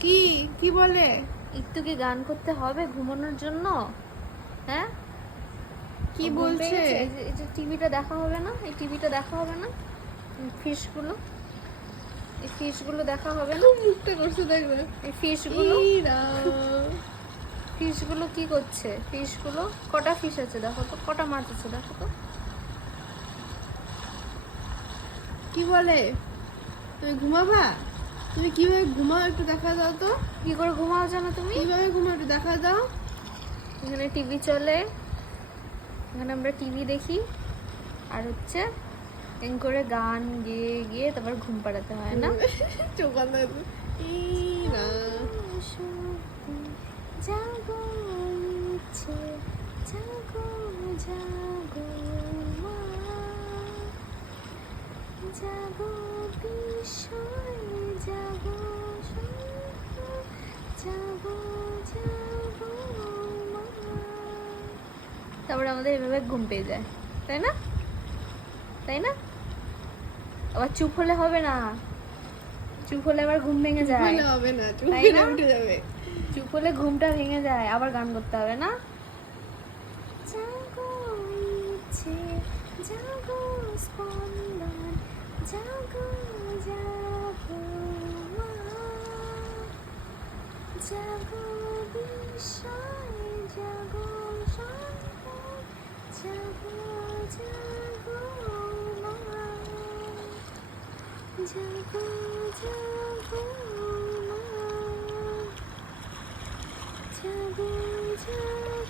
কি কি বলে? একটু কি গান করতে হবে ঘুমানোর জন্য? হ্যাঁ, কি ঘুম পেয়ে বলছে? গেছে? এই যে টিভিটা দেখা হবে না, এই টিভিটা দেখা হবে না, ফিশগুলো, এই ফিশগুলো দেখা হবে না, মুখটা করছে দেখবে। এই ফিশগুলো, ইরা, ফিশগুলো কি করছে? ফিশগুলো কটা ফিশ আছে দেখো তো, কটা মাছ আছে দেখো তো। কি বলে? তুমি ঘুমাবা? তুমি কিভাবে ঘুমাও একটু দেখা দাও তো। কি করে ঘুমাও জানো তুমি? কিভাবে ঘুমাও একটু দেখা দাও। এখানে টিভি চলে, এখানে আমরা টিভি দেখি, আর হচ্ছে এন করে গান গেয়ে গিয়ে তারপর ঘুম পাড়াতে হয় না? চোখ বন্ধ করে। ইরা, জাগো ইচ্ছে, জাগো জাগো মা, জাগো বিষয়, জাগো সন্ধ্যা, জাগো জাগো মা। তারপরে আমাদের এভাবে ঘুম পেয়ে যায়, তাই না? তাই না? আবার চুপ হলে হবে না, চুপ হলে আবার ঘুম ভেঙে যায়, বলে হবে না, চুপ তাই করে না? উঠে যাবে। চুপ হলে ঘুমটা ভেঙে যায়, আবার গান করতে হবে না? জাগো ইচ্ছে, জাগো স্পন্দন, জাগো জাগো মা, জাগো বিষয়, জাগো সন্তান, জাগো জাগো মা, জাগো জাগো মা, জাগো জাগো